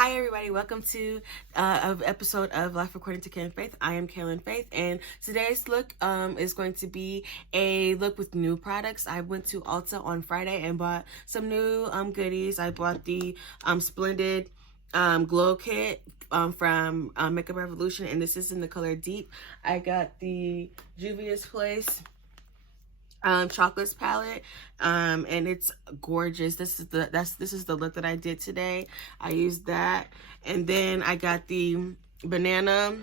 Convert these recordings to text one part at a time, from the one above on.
Hi everybody, welcome to an episode of Life According to Kaylin Faith. I am Kaylin Faith, and today's look is going to be a look with new products. I went to Ulta on Friday and bought some new goodies. I bought the Splendid glow kit from Makeup Revolution, and this is in the color Deep. I got the Juvia's Place chocolates palette, and it's gorgeous. This is the look that I did today. I used that, and then I got the banana.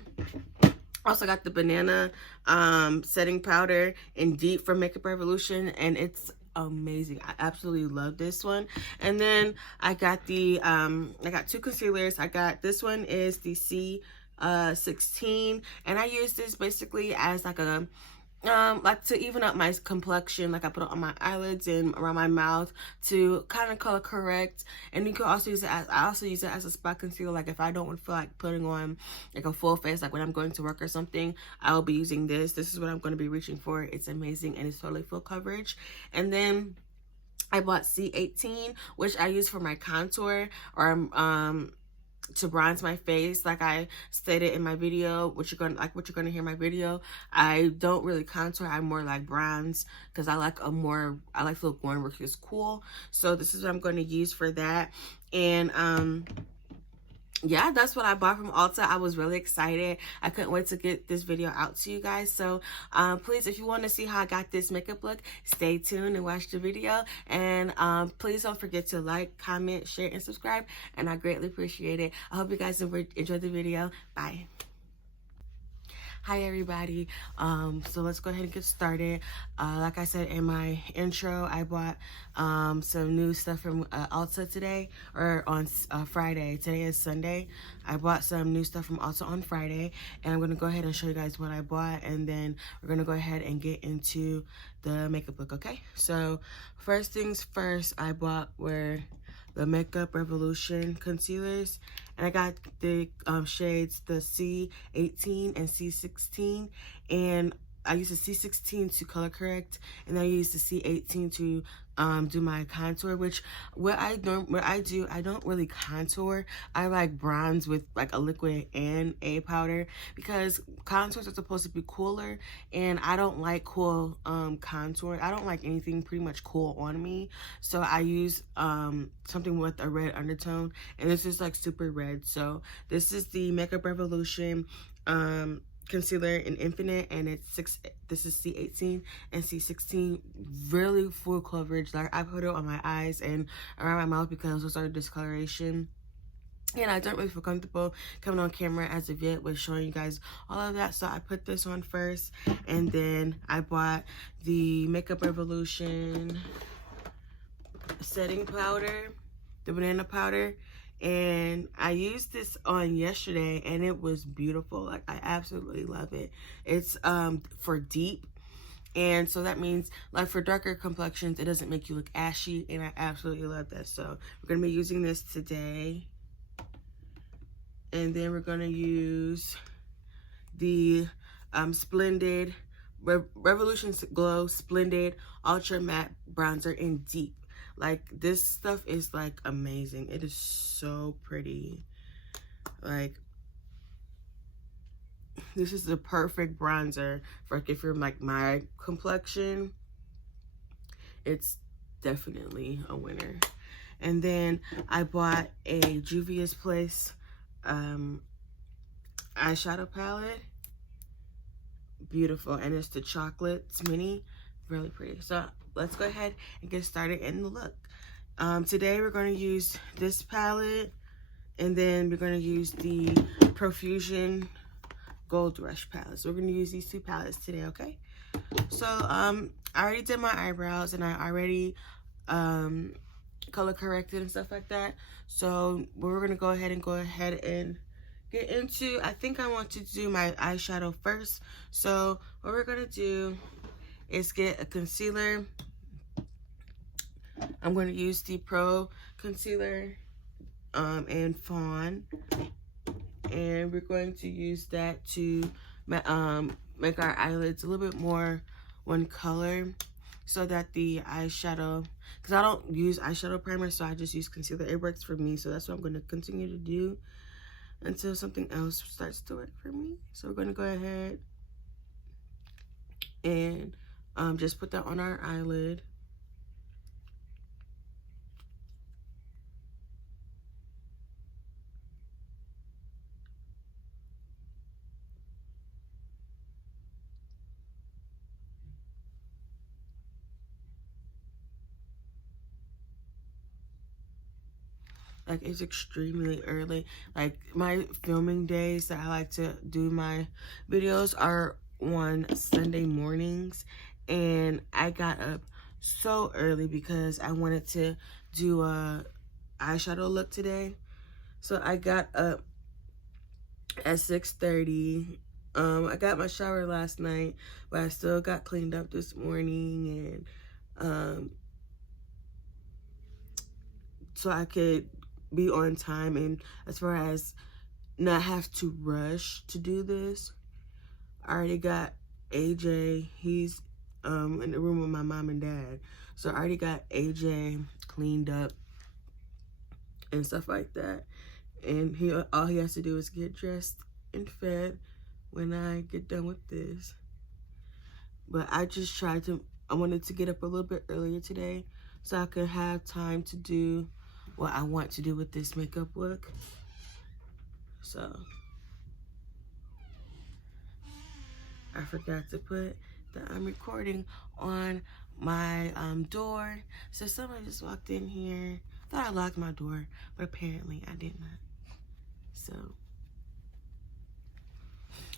Also got the banana setting powder in Deep from Makeup Revolution, and it's amazing. I absolutely love this one. And then I got the I got two concealers. I got this one is the C16, and I use this basically as like a like to even up my complexion. Like I put it on my eyelids and around my mouth to kind of color correct. And you can also use it as, I also use it as a spot concealer. Like if I don't feel like putting on like a full face, like when I'm going to work or something, I'll be using this. This is what I'm going to be reaching for. It's amazing and it's totally full coverage. And then I bought C18, which I use for my contour or to bronze my face. Like I stated in my video, what you're gonna hear in my video, I don't really contour. I more like bronze because I like to look more which is cool. So this is what I'm going to use for that. And yeah, that's what I bought from Ulta. I was really excited. I couldn't wait to get this video out to you guys. So please, if you want to see how I got this makeup look, stay tuned and watch the video. And please don't forget to like, comment, share, and subscribe. And I greatly appreciate it. I hope you guys enjoyed the video. Bye. Hi everybody. So let's go ahead and get started. Like I said in my intro, I bought some new stuff from Ulta today, or on Friday. Today is Sunday. I bought some new stuff from Ulta on Friday, and I'm gonna go ahead and show you guys what I bought, and then we're gonna go ahead and get into the makeup look. Okay, so first things first, I bought were the Makeup Revolution concealers, and I got the shades the C18 and C16, and I use the C16 to color correct, and I use the C18 to do my contour. Which what I do, I don't really contour. I like bronze with like a liquid and a powder, because contours are supposed to be cooler, and I don't like cool contour. I don't like anything pretty much cool on me, so I use something with a red undertone, and this is like super red. So this is the Makeup Revolution concealer in Infinite, and this is C18 and C16. Really full coverage. Like I put it on my eyes and around my mouth because those are discoloration, and I don't really feel comfortable coming on camera as of yet with showing you guys all of that. So I put this on first, and then I bought the Makeup Revolution setting powder, the banana powder, and I used this on yesterday, and it was beautiful. Like I absolutely love it. It's for deep, and so that means like for darker complexions, it doesn't make you look ashy, and I absolutely love that. So we're gonna be using this today, and then we're gonna use the Splendid Revolution Glow Splendid Ultra Matte Bronzer in Deep. Like this stuff is like amazing. It is so pretty. Like this is the perfect bronzer for if you're like my complexion. It's definitely a winner. And then I bought a Juvia's Place eyeshadow palette. Beautiful, and it's the chocolates mini. Really pretty. So let's go ahead and get started in the look. Today we're going to use this palette, and then we're going to use the Profusion Gold Rush palette. So we're going to use these two palettes today, okay? So I already did my eyebrows, and I already color corrected and stuff like that. So we're going to go ahead and get into, I think I want to do my eyeshadow first. So what we're going to do is get a concealer. I'm going to use the Pro Concealer in Fawn, and we're going to use that to make our eyelids a little bit more one color. so that the eyeshadow, because I don't use eyeshadow primer, so I just use concealer. It works for me, so that's what I'm going to continue to do until something else starts to work for me. So we're going to go ahead and just put that on our eyelid. Like, it's extremely early. Like, my filming days that I like to do my videos are on Sunday mornings, and I got up so early because I wanted to do a eyeshadow look today. So I got up at 6:30. I got my shower last night, but I still got cleaned up this morning, and so I could be on time, and as far as not have to rush to do this. I already got AJ, he's in the room with my mom and dad, so I already got AJ cleaned up and stuff like that, and all he has to do is get dressed and fed when I get done with this. But I wanted to get up a little bit earlier today so I could have time to do what I want to do with this makeup look. So I forgot to put that I'm recording on my door. So someone just walked in here. Thought I locked my door, but apparently I did not. So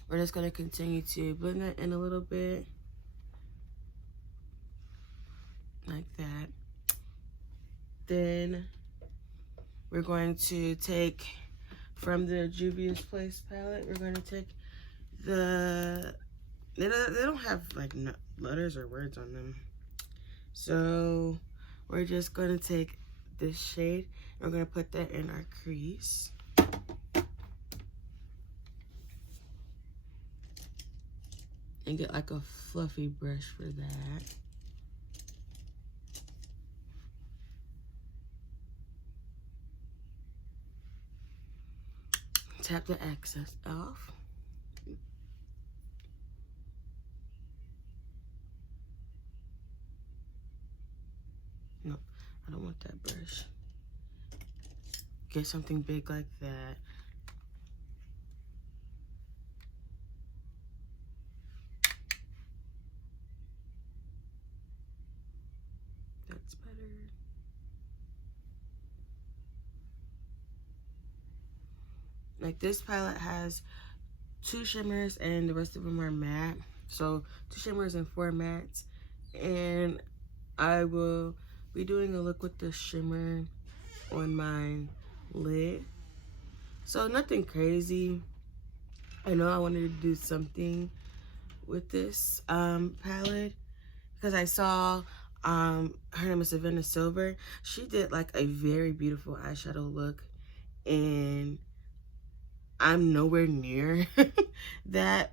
we're just gonna continue to blend that in a little bit. Like that. Then we're going to take from the Juvia's Place palette, we're going to take they don't have like letters or words on them. So we're just going to take this shade, and we're going to put that in our crease. And get like a fluffy brush for that. Tap the excess off. No, I don't want that brush. Get something big like that. That's better. Like, this palette has 2 shimmers and the rest of them are matte. So 2 shimmers and 4 mattes. And I will be doing a look with the shimmer on my lid. So nothing crazy. I know I wanted to do something with this palette because I saw her name is Savannah Silver. She did like a very beautiful eyeshadow look, and I'm nowhere near that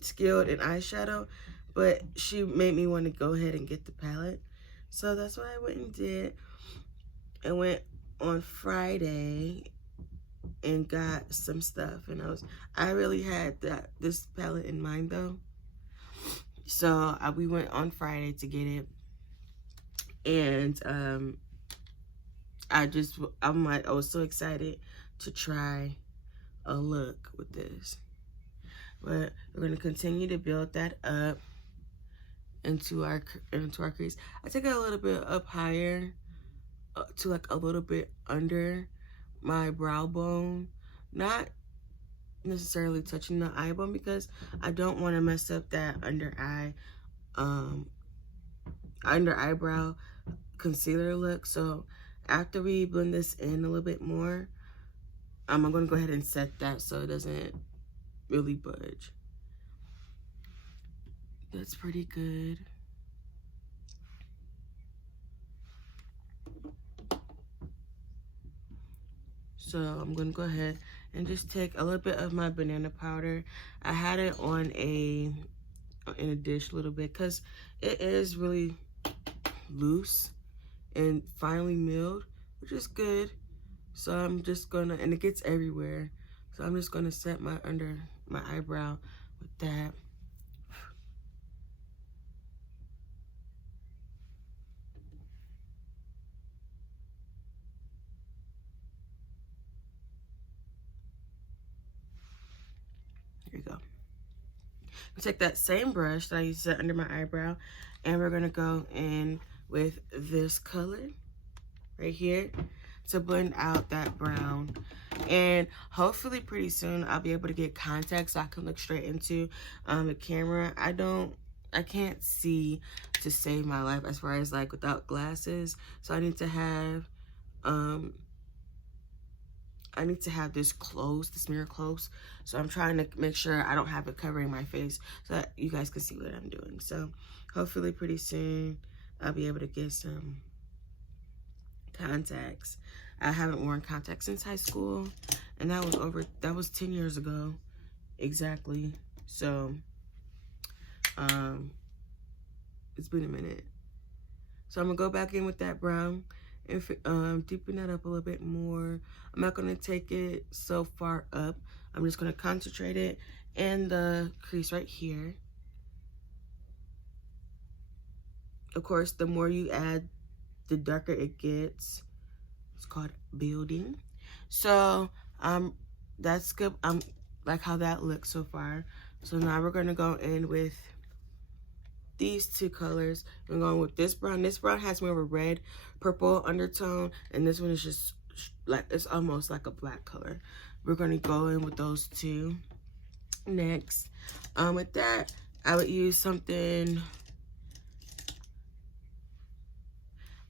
skilled in eyeshadow, but she made me want to go ahead and get the palette. So that's what I went and did. I went on Friday and got some stuff, and I really had this palette in mind though. So we went on Friday to get it, and I was so excited to try a look with this. But we're gonna continue to build that up into our crease. I took it a little bit up higher to like a little bit under my brow bone, not necessarily touching the eye bone because I don't want to mess up that under eyebrow concealer look. So after we blend this in a little bit more, I'm going to go ahead and set that so it doesn't really budge. That's pretty good. So I'm going to go ahead and just take a little bit of my banana powder. I had it on a in a dish a little bit because it is really loose and finely milled, which is good. So I'm just gonna, and it gets everywhere. So I'm just gonna set my under my eyebrow with that. Here you go. Take that same brush that I used to set under my eyebrow, and we're gonna go in with this color right here to blend out that brown. And hopefully pretty soon I'll be able to get contacts so I can look straight into the camera. I can't see to save my life as far as like without glasses, so I need to have this close, this mirror close. So I'm trying to make sure I don't have it covering my face so that you guys can see what I'm doing. So hopefully pretty soon I'll be able to get some contacts. I haven't worn contacts since high school, and that was 10 years ago exactly. So it's been a minute. So I'm gonna go back in with that brown and deepen that up a little bit more. I'm not gonna take it so far up. I'm just gonna concentrate it in the crease right here. Of course, the more you add, the darker it gets. It's called building. So that's good. Like how that looks so far. So now we're gonna go in with these two colors. I'm going with this brown. This brown has more of a red purple undertone, and this one is just like, it's almost like a black color. We're going to go in with those two next. With that, I would use something.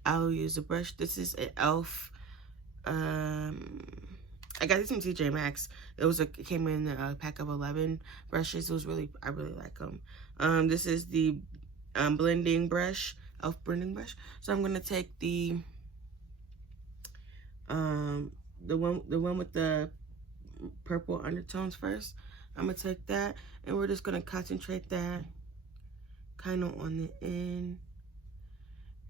I'll use a brush. This is an e.l.f. I got this from TJ Maxx. It came in a pack of 11 brushes. I really like them. This is the blending brush, e.l.f. blending brush. So I'm gonna take the one with the purple undertones first. I'm gonna take that, and we're just gonna concentrate that kind of on the end.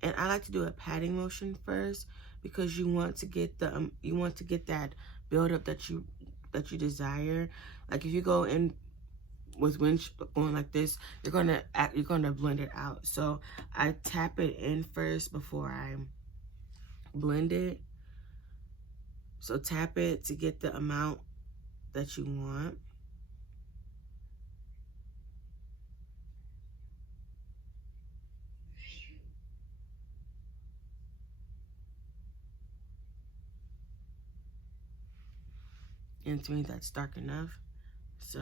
And I like to do a patting motion first because you want to get that buildup that you desire. Like if you go in with going like this, you're gonna blend it out. So I tap it in first before I blend it. So tap it to get the amount that you want. And to me, that's dark enough. So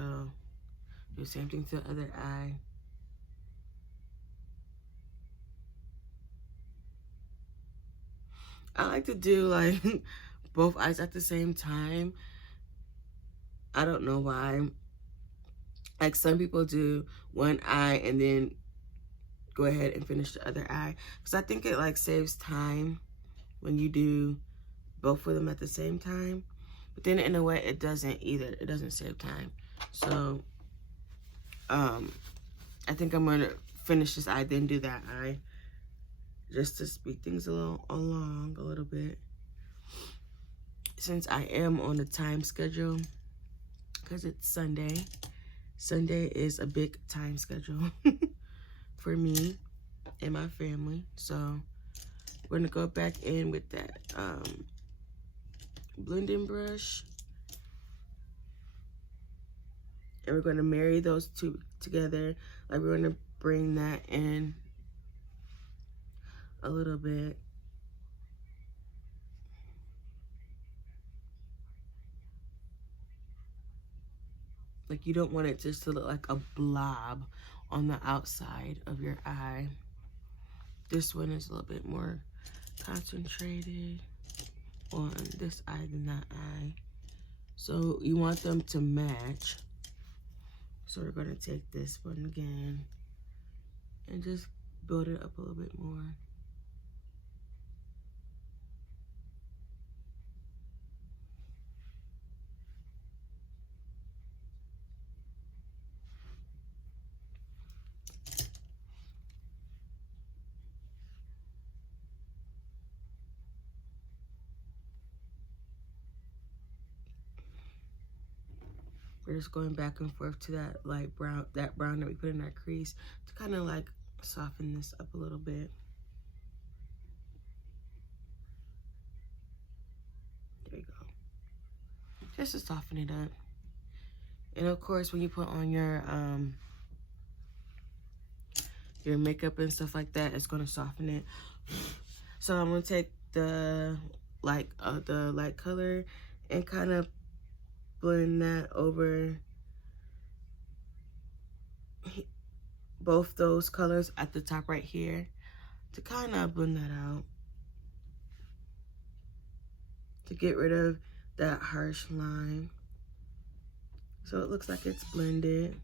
do the same thing to the other eye. I like to do like both eyes at the same time. I don't know why. Like some people do one eye and then go ahead and finish the other eye. Because I think it like saves time when you do both of them at the same time. But then in a way it doesn't either. It doesn't save time. So I think I'm gonna finish this eye, then do that eye. Just to speed things along a little bit. Since I am on a time schedule, because it's Sunday. Sunday is a big time schedule for me and my family. So we're gonna go back in with that blending brush. And we're gonna marry those two together. Like we're gonna bring that in a little bit. Like you don't want it just to look like a blob on the outside of your eye. This one is a little bit more concentrated on this eye than that eye. So you want them to match. So we're gonna take this one again and just build it up a little bit more. We're just going back and forth to that light brown, that brown that we put in our crease, to kind of like soften this up a little bit. There you go. Just to soften it up. And of course, when you put on your makeup and stuff like that, it's gonna soften it. So I'm gonna take the light color and kind of blend that over both those colors at the top right here, to kind of blend that out, to get rid of that harsh line, so it looks like it's blended.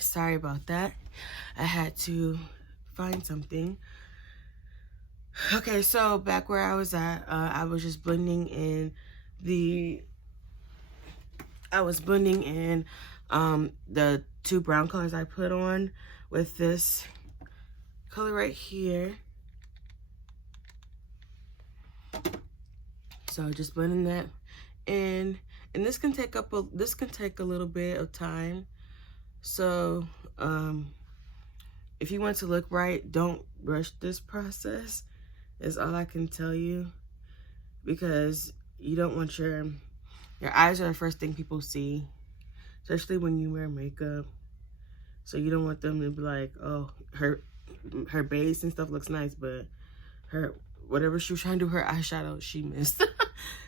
Sorry about that. I had to find something. Okay, so back where I was at, I was just blending in the two brown colors I put on with this color right here. So just blending that in, and this can take a little bit of time. So if you want to look right, don't rush this process, is all I can tell you, because you don't want your eyes are the first thing people see, especially when you wear makeup. So you don't want them to be like, oh, her base and stuff looks nice, but her whatever she was trying to do, her eyeshadow, she missed.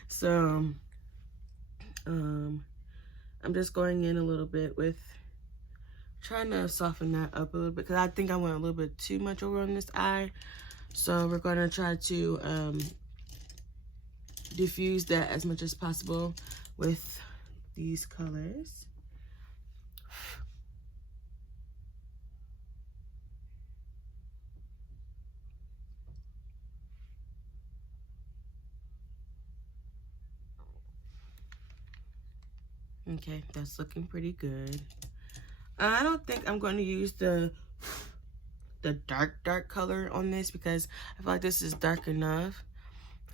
So I'm just going in a little bit with trying to soften that up a little bit, because I think I went a little bit too much over on this eye. So we're going to try to diffuse that as much as possible with these colors. Okay, that's looking pretty good. I don't think I'm going to use the dark color on this, because I feel like this is dark enough.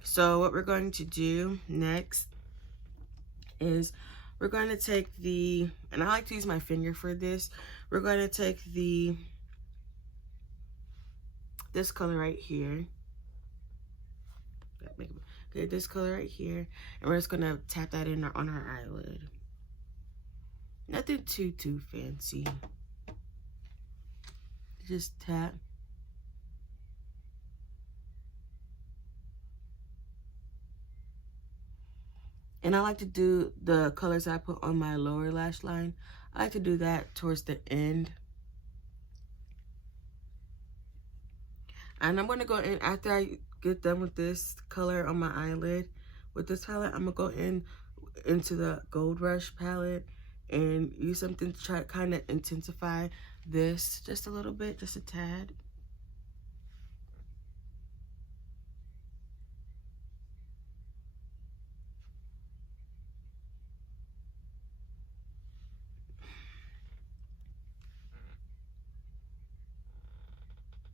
So what we're going to do next is we're going to take and I like to use my finger for this, we're going to take this color right here. Okay, this color right here, and we're just going to tap that in on our eyelid. Nothing too fancy. Just tap. And I like to do the colors I put on my lower lash line, I like to do that towards the end. And I'm going to go in, after I get done with this color on my eyelid, with this palette, I'm going to go into the Gold Rush palette and use something to try to kind of intensify this just a little bit, just a tad.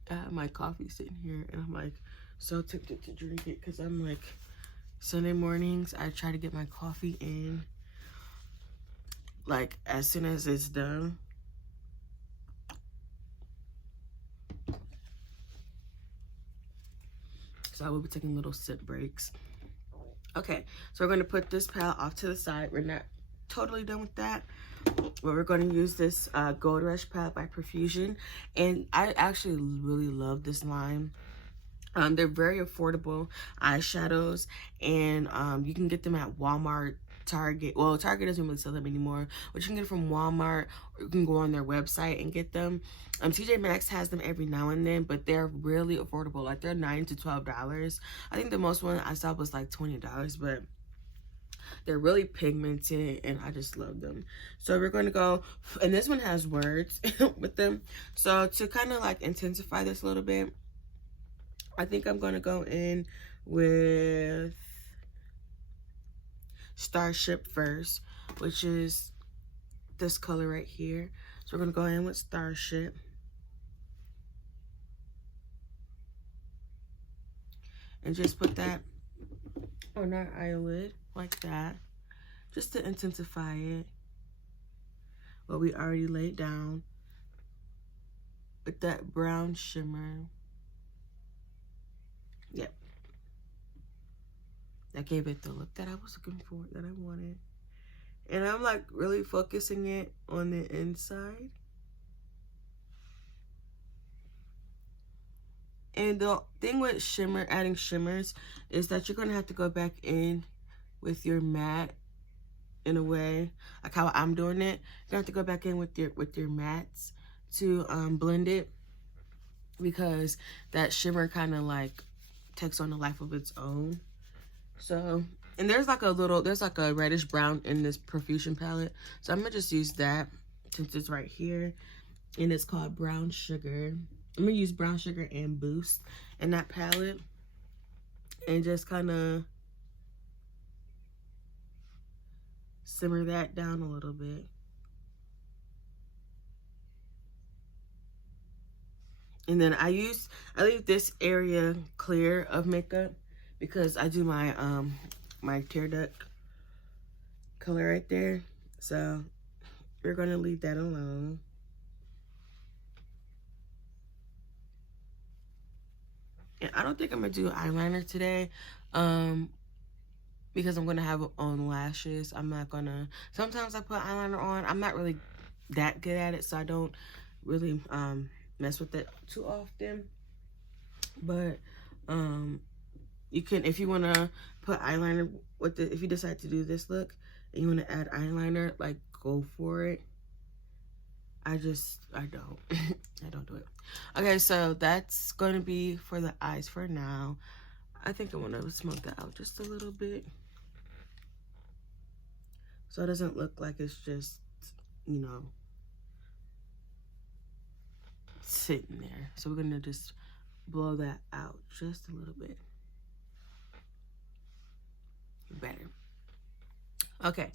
I have my coffee sitting here, and I'm like so tempted to drink it, because I'm like, Sunday mornings I try to get my coffee in like as soon as it's done. So I will be taking little sip breaks. Okay, so we're going to put this palette off to the side. We're not totally done with that, but we're going to use this Gold Rush palette by Profusion, and I actually really love this line. They're very affordable eyeshadows, and you can get them at Walmart, Target. Well, Target doesn't really sell them anymore, but you can get them from Walmart, or you can go on their website and get them. TJ Maxx has them every now and then, but they're really affordable. Like, they're $9 to $12. I think the most one I saw was like $20, but They're really pigmented and I just love them. So we're going to go, and this one has words with them. So to kind of like intensify this a little bit, I think I'm going to go in with Starship first, which is this color right here. So we're going to go in with Starship. And just put that on our eyelid like that, just to intensify it. What we already laid down with that brown shimmer. Yep. That gave it the look that I was looking for, that I wanted. And I'm like really focusing it on the inside. And the thing with adding shimmers is that you're gonna have to go back in with your matte in a way, like how I'm doing it. You're gonna have to go back in with your mattes to blend it, because that shimmer kind of like takes on a life of its own. So, and there's like a reddish brown in this Profusion palette. So I'm gonna just use that since it's right here, and it's called Brown Sugar. I'm gonna use Brown Sugar and Boost in that palette, and just kind of simmer that down a little bit. And then I leave this area clear of makeup because I do my my tear duct color right there. So we're gonna leave that alone. And I don't think I'm gonna do eyeliner today, because I'm gonna have on lashes. I'm not gonna. Sometimes I put eyeliner on. I'm not really that good at it, so I don't really mess with it too often. But you can, if you wanna put eyeliner with it, if you decide to do this look and you wanna add eyeliner, like, go for it. I don't. I don't do it. Okay, so that's going to be for the eyes for now. I think I want to smoke that out just a little bit, so it doesn't look like it's just, you know, sitting there. So we're going to just blow that out just a little bit. Better. Okay,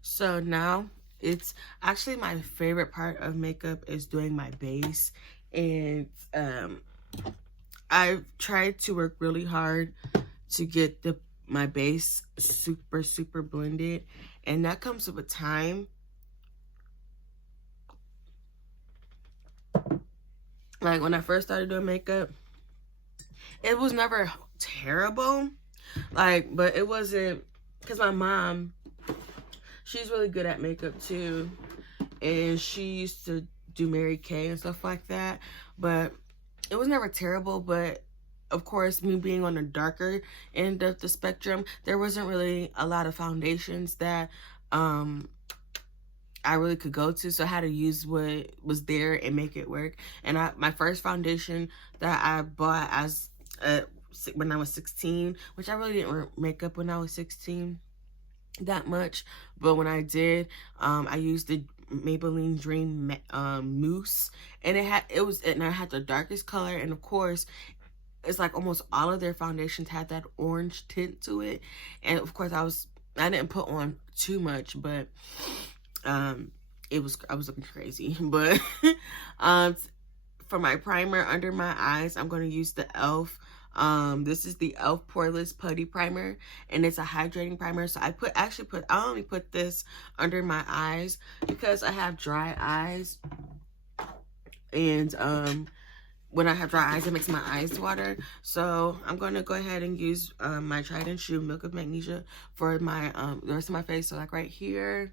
so now it's actually my favorite part of makeup is doing my base. And I've tried to work really hard to get my base super blended, and that comes with time. Like when I first started doing makeup, it was never terrible, like, but it wasn't, because my mom, she's really good at makeup too, and she used to do Mary Kay and stuff like that, but it was never terrible. But of course, me being on the darker end of the spectrum, there wasn't really a lot of foundations that I really could go to, so I had to use what was there and make it work. And my first foundation that I bought as when I was 16, which I really didn't wear makeup when I was 16 that much, but when I did, I used the Maybelline Dream Mousse, and I had the darkest color, and of course it's like almost all of their foundations had that orange tint to it. And of course I didn't put on too much, but I was looking crazy. But for my primer under my eyes, I'm going to use the e.l.f. This is the e.l.f. Poreless Putty Primer, and it's a hydrating primer. So I only put this under my eyes because I have dry eyes, and when I have dry eyes, it makes my eyes water. So I'm going to go ahead and use my tried and true Milk of Magnesia for my the rest of my face. So like right here.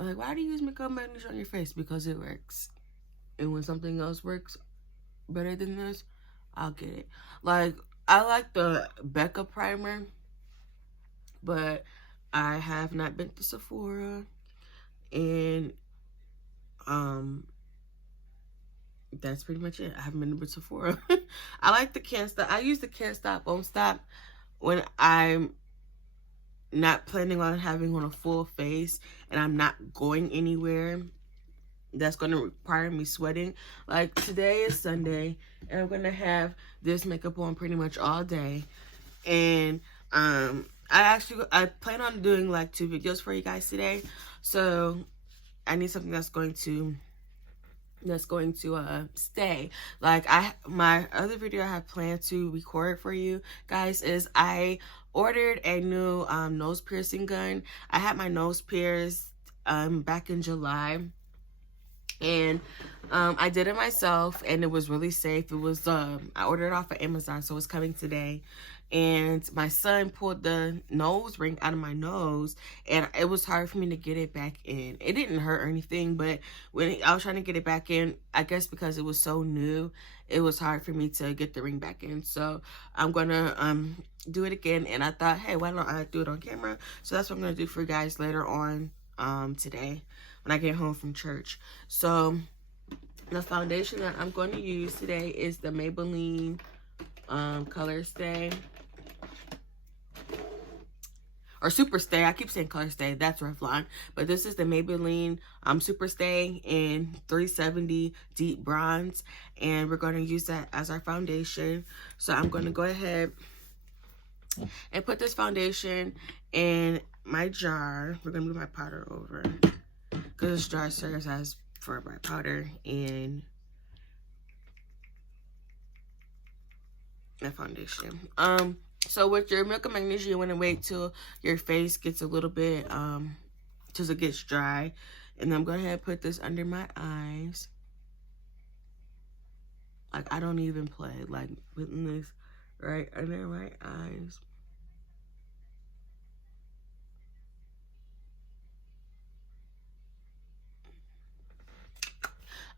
Like, why do you use Milk of Magnesia on your face? Because it works. And when something else works better than this, I'll get it. Like, I like the Becca primer, but I have not been to Sephora, and that's pretty much it. I haven't been to Sephora. I like the Can't Stop. I use the Can't Stop, Won't Stop when I'm not planning on having on a full face and I'm not going anywhere that's going to require me sweating. Like today is Sunday and I'm going to have this makeup on pretty much all day. And I plan on doing like 2 videos for you guys today. So I need something that's going to stay. Like my other video I have planned to record for you guys is I ordered a new nose piercing gun. I had my nose pierced back in July, and I did it myself and it was really safe. It was I ordered it off of Amazon, so it's coming today. And my son pulled the nose ring out of my nose and it was hard for me to get it back in. It didn't hurt or anything, but when I was trying to get it back in, I guess because it was so new, it was hard for me to get the ring back in. So I'm gonna do it again, and I thought, hey, why don't I do it on camera? So that's what I'm gonna do for you guys later on today when I get home from church. So the foundation that I'm going to use today is the Maybelline Color Stay. Or Super Stay. I keep saying Color Stay. That's Revlon. But this is the Maybelline Super Stay in 370 Deep Bronze. And we're going to use that as our foundation. So I'm going to go ahead and put this foundation in my jar. We're going to move my powder over, because this jar serves as for my powder and my foundation. So with your Milk and Magnesia, you want to wait till your face gets a little bit, till it gets dry. And I'm going to put this under my eyes. Like, I don't even play. Like, putting this right under my eyes.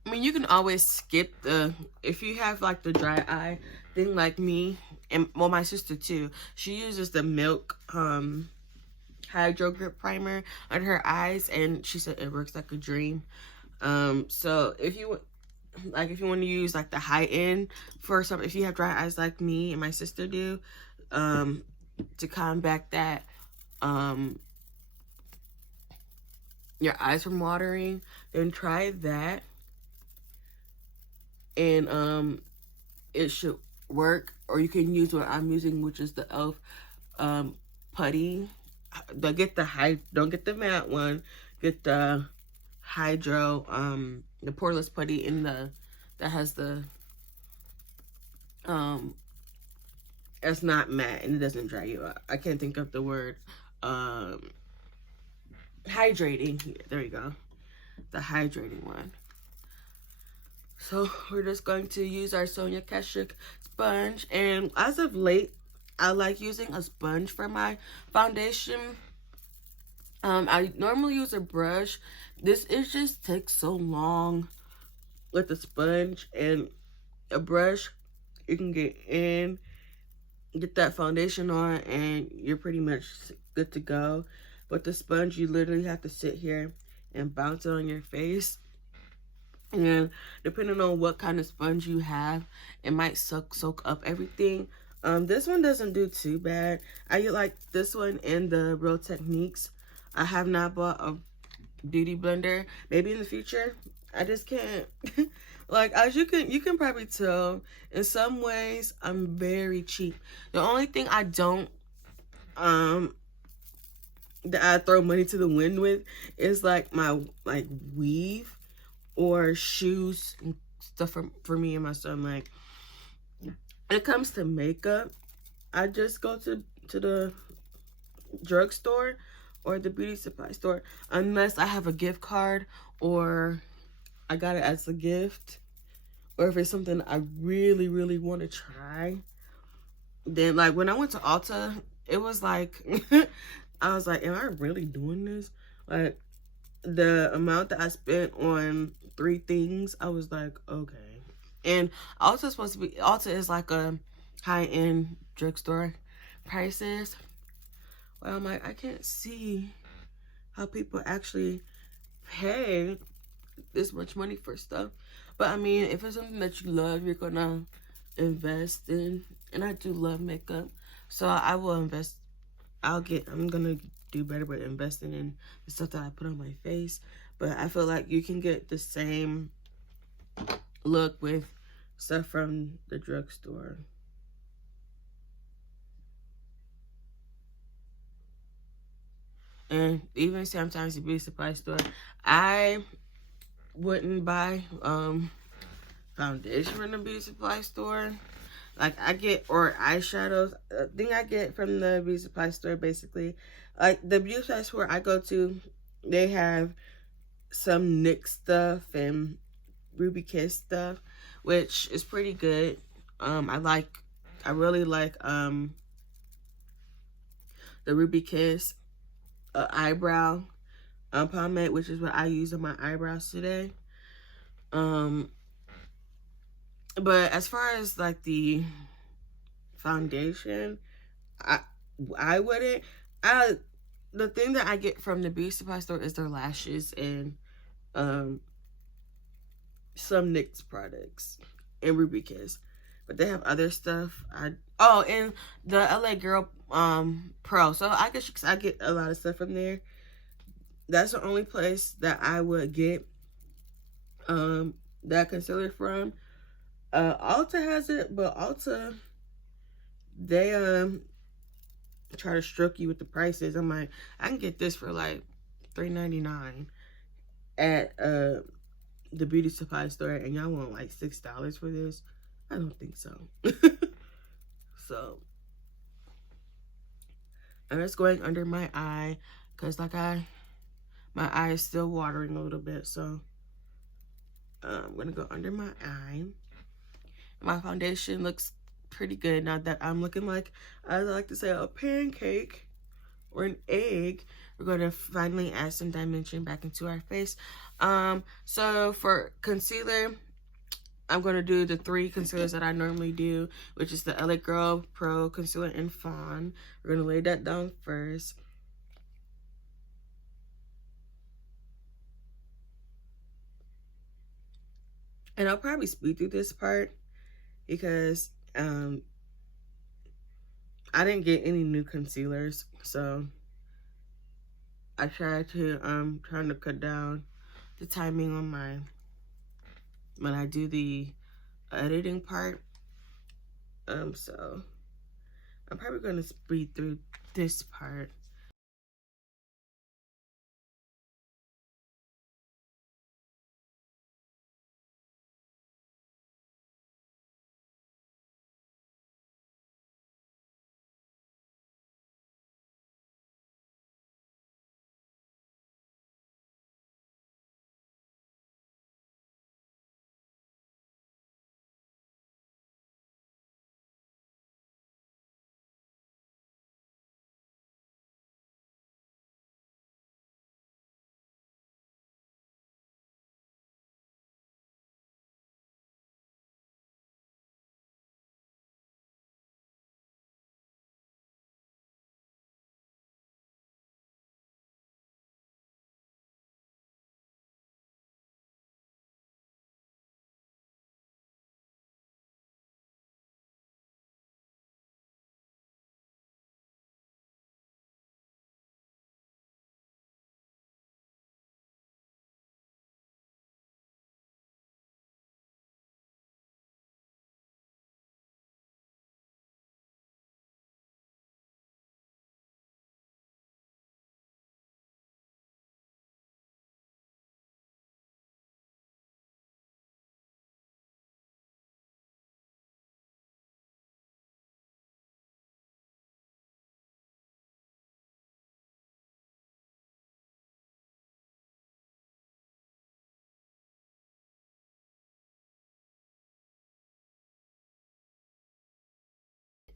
I mean, you can always skip if you have like the dry eye thing like me, and well, my sister too, she uses the Milk Hydro Grip Primer under her eyes, and she said it works like a dream. So if you want to use like the high end for something, if you have dry eyes like me and my sister do, to combat that, your eyes from watering, then try that. And it should work. Or you can use what I'm using, which is the e.l.f. putty. Don't get the matte one. Get the hydro, the poreless putty that has the it's not matte and it doesn't dry you out. I can't think of the word. Hydrating. There you go. The hydrating one. So we're just going to use our Sonia Kashuk sponge. And as of late, I like using a sponge for my foundation. I normally use a brush. It just takes so long with the sponge, and a brush, you can get that foundation on and you're pretty much good to go. But the sponge, you literally have to sit here and bounce it on your face. And depending on what kind of sponge you have, it might soak up everything. This one doesn't do too bad. I like this one and the Real Techniques. I have not bought a beauty blender. Maybe in the future. I just can't. Like, as you can probably tell, in some ways I'm very cheap. The only thing I don't that I throw money to the wind with is like my weave or shoes and stuff for me and my son. Like, when it comes to makeup, I just go to the drugstore or the beauty supply store, unless I have a gift card or I got it as a gift, or if it's something I really, really want to try. Then, like, when I went to Ulta, it was like, I was like, am I really doing this? Like, the amount that I spent on 3 things, I was like, okay. And Ulta is like a high-end drugstore prices. Well, I'm like, I can't see how people actually pay this much money for stuff. But I mean, if it's something that you love, you're gonna invest in. And I do love makeup, so I will invest. I'm gonna do better with investing in the stuff that I put on my face. But I feel like you can get the same look with stuff from the drugstore. And even sometimes the beauty supply store, I wouldn't buy foundation from the beauty supply store. Like I get, or eyeshadows. The thing I get from the beauty supply store, basically, like the beauty supply store I go to, they have some NYX stuff and Ruby Kiss stuff, which is pretty good. I really like the Ruby Kiss eyebrow pomade, which is what I use on my eyebrows today. But as far as like the foundation, I wouldn't. The thing that I get from the beauty supply store is their lashes and some NYX products and Ruby Kiss. But they have other stuff. And the LA Girl Pro. So I guess I get a lot of stuff from there. That's the only place that I would get that concealer from. Ulta has it, but Ulta, they try to stroke you with the prices. I'm like, I can get this for like $3.99 at the beauty supply store, and y'all want like $6 for this? I don't think so. So I'm just going under my eye because my eye is still watering a little bit, so I'm gonna go under my eye. My foundation looks pretty good now that I'm looking like, I like to say, a pancake or an egg. We're going to finally add some dimension back into our face. So for concealer, I'm going to do the 3 concealers that I normally do, which is the LA Girl Pro Concealer in Fawn. We're going to lay that down first. And I'll probably speed through this part because I didn't get any new concealers, so I tried to trying to cut down the timing on when I do the editing part. So I'm probably gonna speed through this part.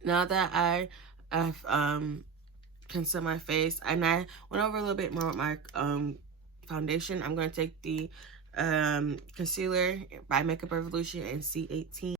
Now that I have concealed my face and I went over a little bit more with my foundation, I'm going to take the concealer by Makeup Revolution and C18.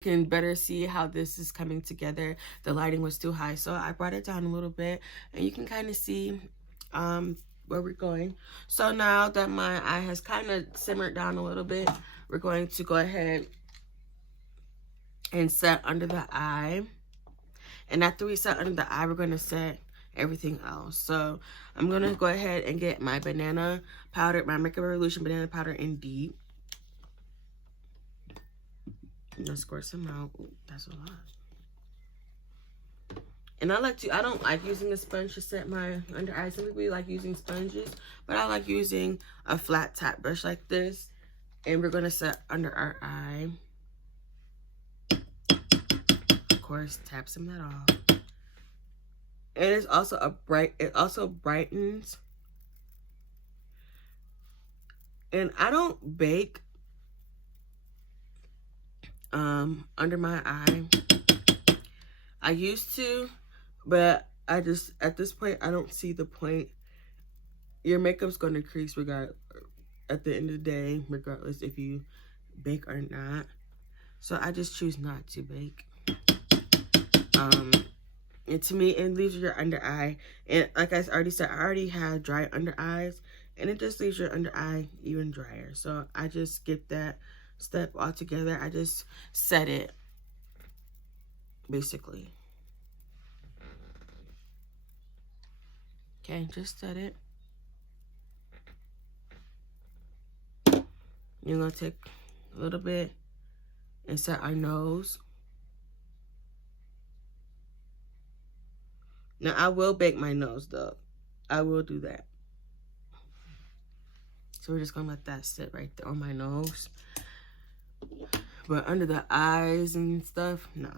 can better see how this is coming together. The lighting was too high, so I brought it down a little bit, and you can kind of see where we're going. So now that my eye has kind of simmered down a little bit, we're going to go ahead and set under the eye. And after we set under the eye, we're going to set everything else. So I'm going to go ahead and get my banana powder, my Makeup Revolution banana powder in deep. I'm going to squirt some out. Ooh, that's a lot. And I don't like using a sponge to set my under eye. Some people like using sponges, but I like using a flat top brush like this. And we're going to set under our eye. Of course, tap some of that off. And it's also it also brightens. And I don't bake under my eye. I used to, but I just, at this point, I don't see the point. Your makeup's going to crease at the end of the day, regardless if you bake or not. So I just choose not to bake. And to me, it leaves your under eye. And like I already said, I already had dry under eyes. And it just leaves your under eye even drier. So I just skip that step altogether. I just set it, basically. Okay, just set it. You're going to take a little bit and set our nose. Now, I will bake my nose, though. I will do that. So we're just going to let that sit right there on my nose. But under the eyes and stuff, no.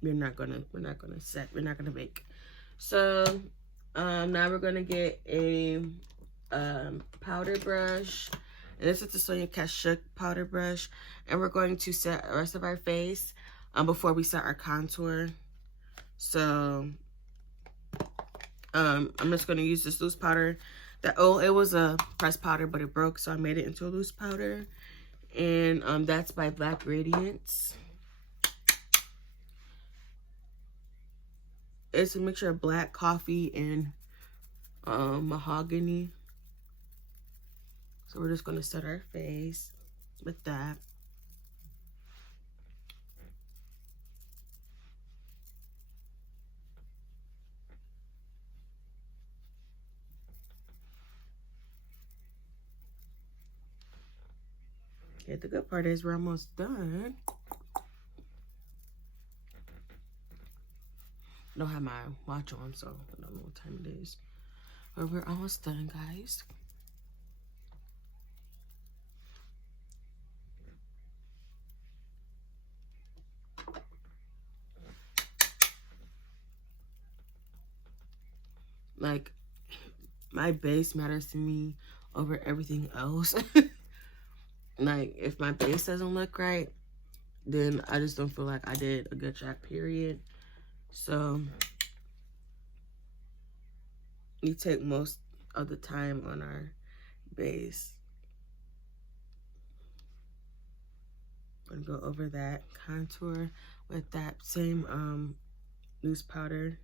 We're not gonna bake. So now we're gonna get a powder brush. And this is the Sonia Kashuk powder brush. And we're going to set the rest of our face before we set our contour. So I'm just going to use this loose powder. It was a pressed powder, but it broke, so I made it into a loose powder. And that's by Black Radiance. It's a mixture of black coffee and mahogany. So we're just going to set our face with that. Okay, the good part is we're almost done. I don't have my watch on, so I don't know what time it is. But we're almost done, guys. Like, my base matters to me over everything else. Like, if my base doesn't look right, then I just don't feel like I did a good job, period. So we take most of the time on our base. I'm gonna go over that contour with that same loose powder.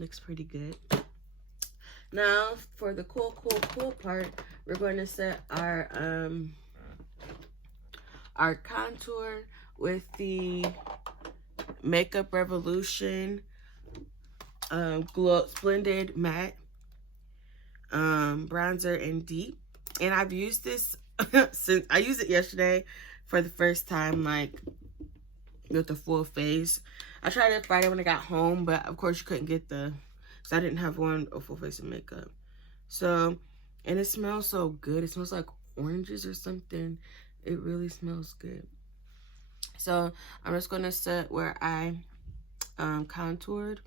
Looks pretty good. Now for the cool part, we're going to set our contour with the Makeup Revolution Splendid Matte bronzer in deep. And I've used this since I used it yesterday for the first time, like with the full face. I tried it Friday when I got home, but of course you couldn't get because I didn't have a full face of makeup. So, and it smells so good. It smells like oranges or something. It really smells good. So I'm just gonna set where I contoured.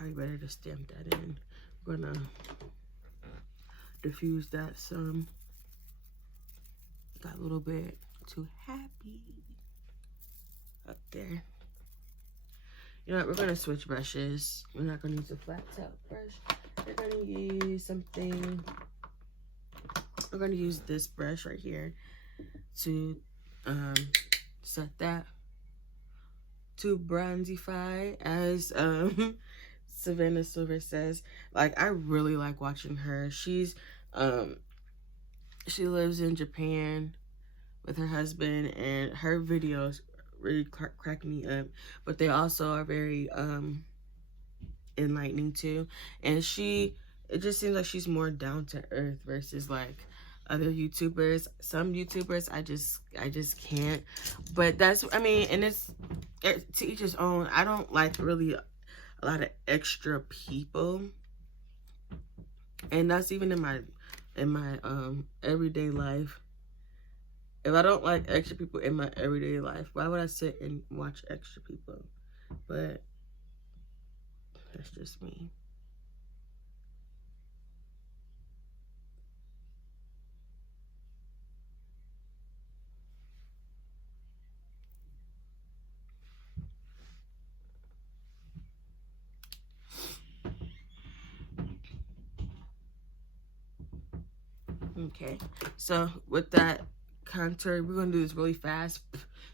Probably better to stamp that in. We're gonna diffuse that some. Got a little bit too happy up there. You know what, we're gonna switch brushes. We're not gonna use a flat top brush. We're gonna use something. We're gonna use this brush right here to set that to bronzify, as Savannah Silver says. Like, I really like watching her. She's she lives in Japan with her husband, and her videos really crack me up, but they also are very enlightening too. And it just seems like she's more down to earth versus like other YouTubers. Some YouTubers I just can't. But that's, I mean, and it's to each his own. I don't like really a lot of extra people, and that's even in my everyday life. If I don't like extra people in my everyday life, why would I sit and watch extra people? But that's just me. Okay, so with that contour, we're gonna do this really fast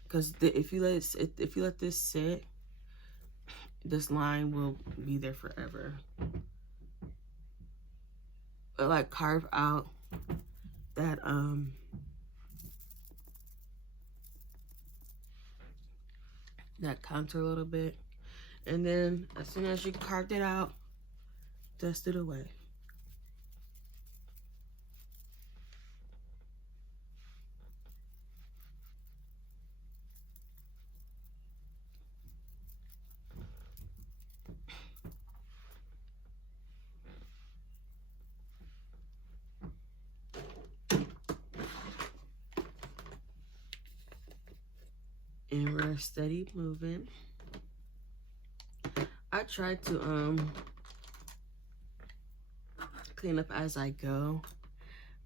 because if you let this sit, this line will be there forever. But like carve out that that contour a little bit, and then as soon as you carved it out, dust it away. And we're steady moving. I try to clean up as I go,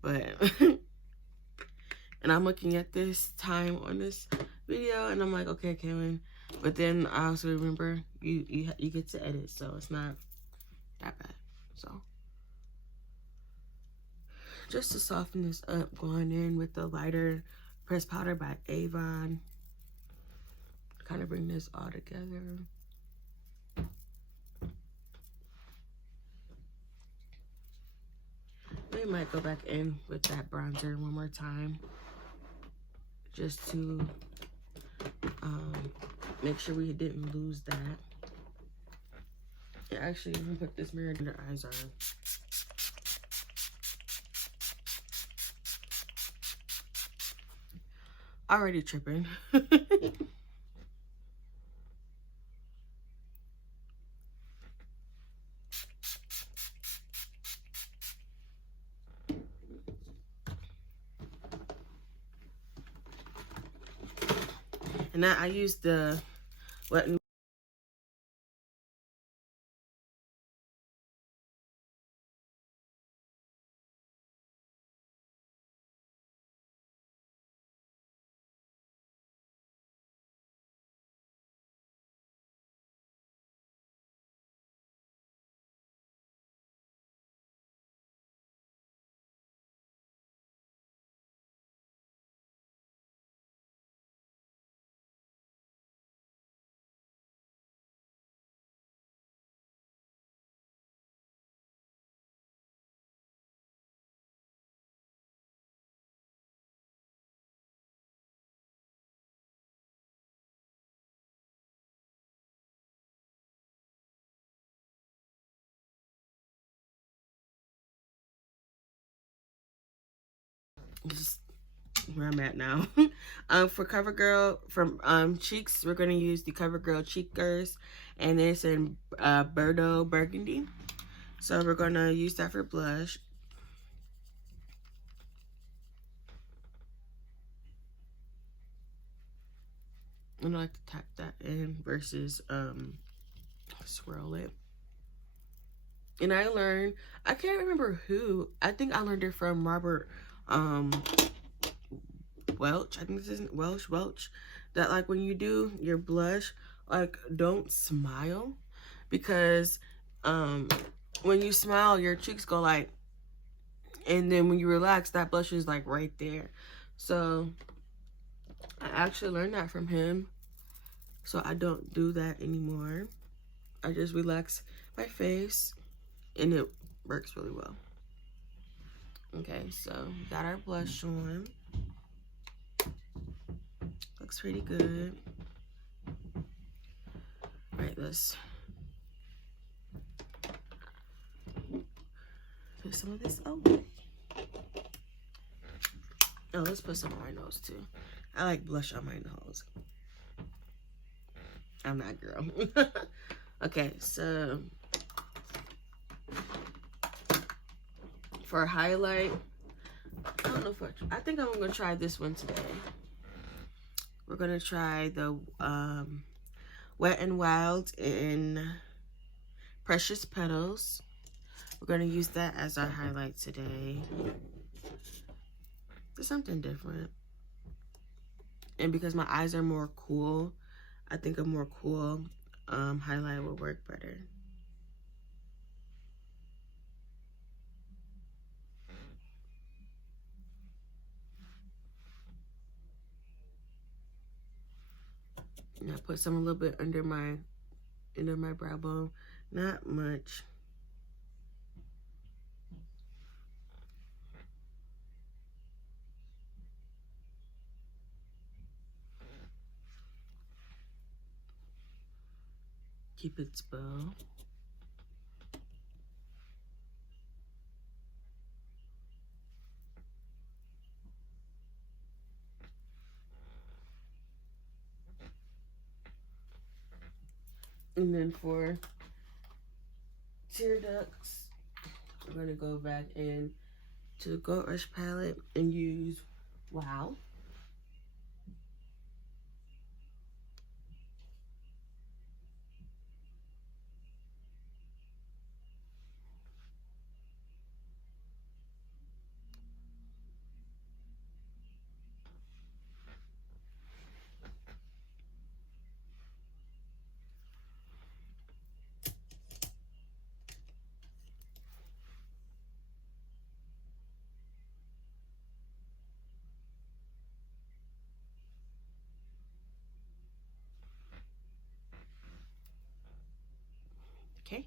but and I'm looking at this time on this video and I'm like, okay, Kaylin, but then I also remember you get to edit, so it's not that bad. So just to soften this up, going in with the lighter pressed powder by Avon, kind of bring this all together. We might go back in with that bronzer one more time, just to make sure we didn't lose that. And actually, I'm gonna put this mirror in her eyes on. Already tripping. And now I use the wet and just where I'm at now. For CoverGirl, from cheeks, we're gonna use the CoverGirl Cheekers, and it's in Bordeaux Burgundy. So we're gonna use that for blush. And I like to tap that in versus swirl it. And I can't remember who. I think I learned it from Robert um, Welch. I think this isn't Welch. That like when you do your blush, like don't smile because um, when you smile, your cheeks go like, and then when you relax, that blush is like right there. So I actually learned that from him. So I don't do that anymore. I just relax my face and it works really well. Okay, so we got our blush on. Looks pretty good. All right, let's put some of this away. Oh, let's put some on my nose too. I like blush on my nose. I'm that girl. Okay, so for a highlight, I don't know if I think I'm gonna try this one today. We're gonna try the Wet and Wild in Precious Petals. We're gonna use that as our highlight today. It's something different. And because my eyes are more cool, I think a more cool highlight will work better. And I put some a little bit under my brow bone. Not much. Cupid's bow. And then for tear ducts, we're gonna go back in to the Gold Rush palette and use Wow. Okay.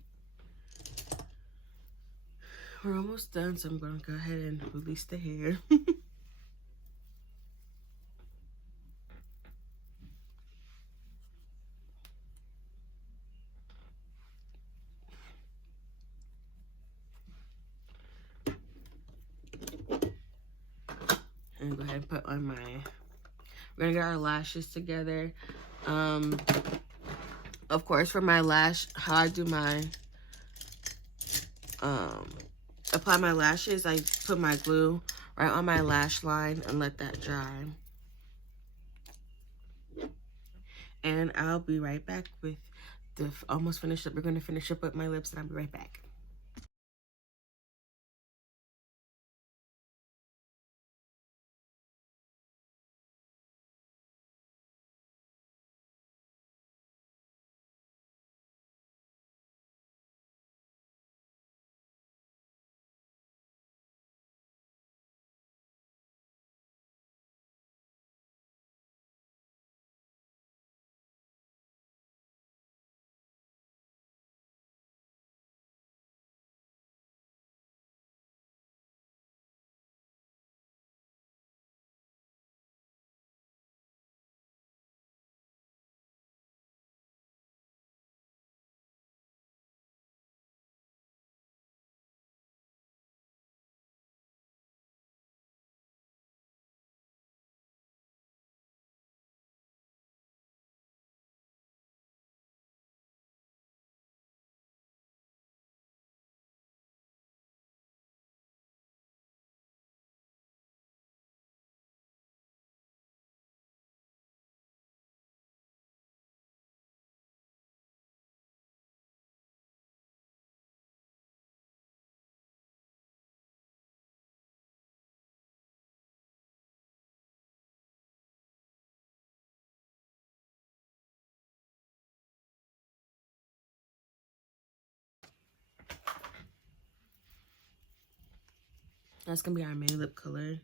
We're almost done, so I'm gonna go ahead and release the hair. And go ahead and put on we're gonna get our lashes together. Of course, for my how I do my, apply my lashes, I put my glue right on my lash line and let that dry. And I'll be right back with the almost finished up. We're gonna finish up with my lips and I'll be right back. That's gonna be our main lip color.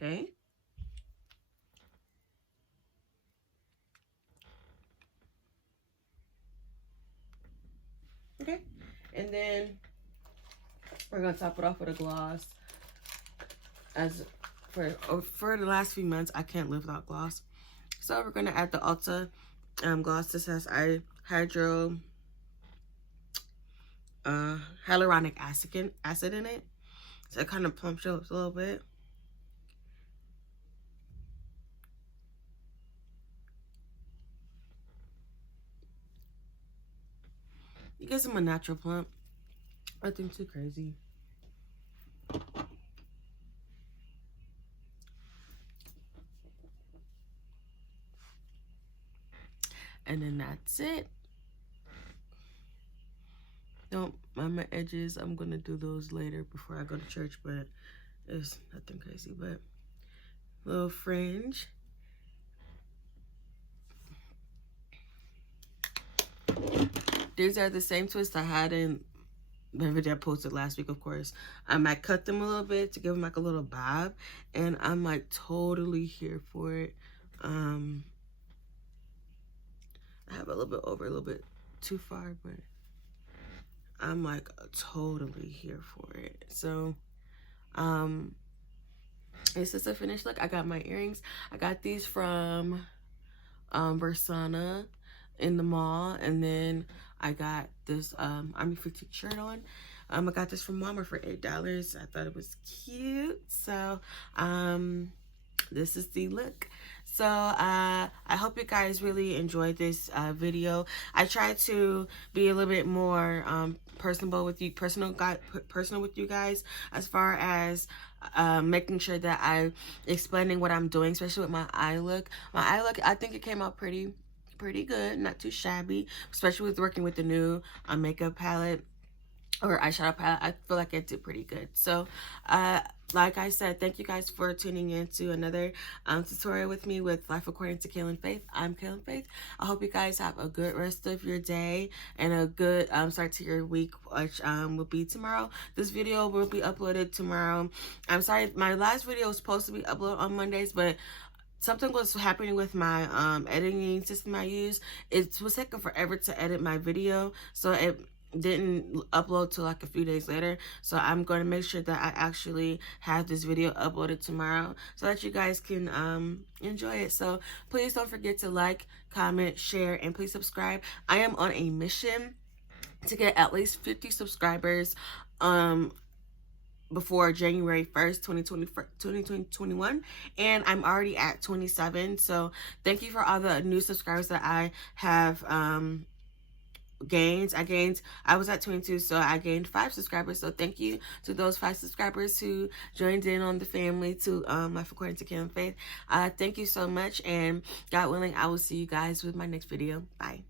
Okay. Okay. And then we're gonna top it off with a gloss. As for the last few months, I can't live without gloss. So we're gonna add the Ulta gloss. This has hyaluronic acid in it. So it kind of plumps you up a little bit. You get some a natural plump. Nothing too crazy. And then that's it. Don't mind my edges. I'm gonna do those later before I go to church, but it's nothing crazy. But little fringe. These are the same twists I had in the video I posted last week, of course. I might cut them a little bit to give them like a little bob, and I'm like totally here for it. I have a little bit over, a little bit too far, but I'm like totally here for it. So this is a finished look. I got my earrings. I got these from Versana in the mall, and then I got this Army Fatigue shirt on. I got this from Walmart for $8. I thought it was cute. So this is the look. So I hope you guys really enjoyed this video. I tried to be a little bit more personal with you guys, as far as making sure that I'm explaining what I'm doing, especially with my eye look. My eye look, I think it came out pretty good, not too shabby, especially with working with the new makeup palette or eyeshadow palette. I feel like it did pretty good. So like I said, thank you guys for tuning in to another tutorial with me with Life According to Kaylin Faith. I'm Kaylin Faith. I hope you guys have a good rest of your day and a good start to your week, which will be tomorrow. This video will be uploaded tomorrow. I'm sorry, my last video was supposed to be uploaded on Mondays, but something was happening with my editing system I use. It was taking forever to edit my video, so it didn't upload till like a few days later. So I'm going to make sure that I actually have this video uploaded tomorrow so that you guys can enjoy it. So please don't forget to like, comment, share, and please subscribe. I am on a mission to get at least 50 subscribers before January 1st, 2021, and I'm already at 27. So thank you for all the new subscribers that I have gained. I was at 22, so I gained 5 subscribers. So thank you to those 5 subscribers who joined in on the family to Life According to Kaylin Faith. Thank you so much, and God willing, I will see you guys with my next video. Bye.